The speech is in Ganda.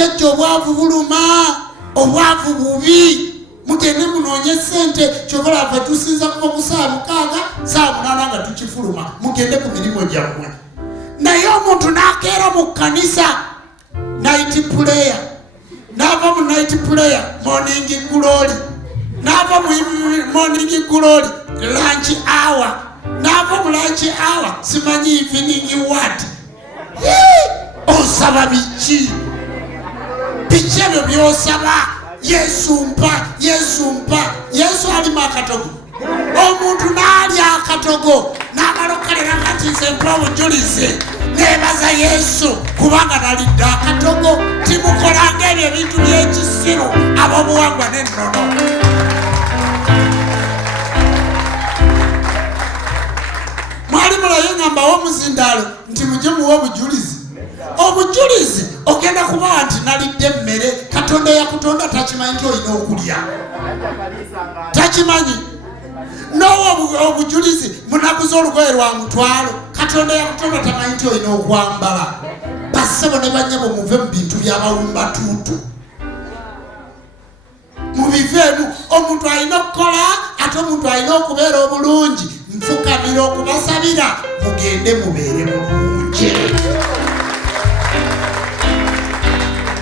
bajjajja obwavu buluma, obwavu bubi. Mugende munoonye ssente kyobola ava tusinza kuva ku saa 6 saa 8 nga tukifuluma. Mugende ku mirimu gyammwe. Naye omuntu n'akeera mu kkanisa night prayer, n'ava mu night prayer morning glory, n'ava mu morning glory lunch hour, n'ava mu lunch hour simanyi evening what. Osaba biki? Biki ebyo by'osaba? Yesu mpa, Yesu mpa. Yesu alima akatogo. Omuntu n'alya akatogo n'amalokalera kati nze mpa obujulizi. Nebaza Yesu kubanga nalidde akatogo. Timukolanga ebyo ebintu by'ekisiru ab'obuwangwa n'ennono. Mwali mulayo ng'ambawo omuzindaalo nti mujye muwa obujulizi. Obujulizi ogenda kuba nti nalidde emmere. Katonda yakutonda takimanyi nti olina okulya. Takimanyi. N'owa obujulizi munaguza olugoye lwa mutwalo. Katonda yakutonda tamanyi nti olina okwambala. Bassebo ne bannyabo muve mu bintu by'abawumbatuutu. Mubiveemu. Omuntu alina okukola ate omuntu alina okubeera obulungi. Nfukamira okubasabira mugende mubeere bulungi.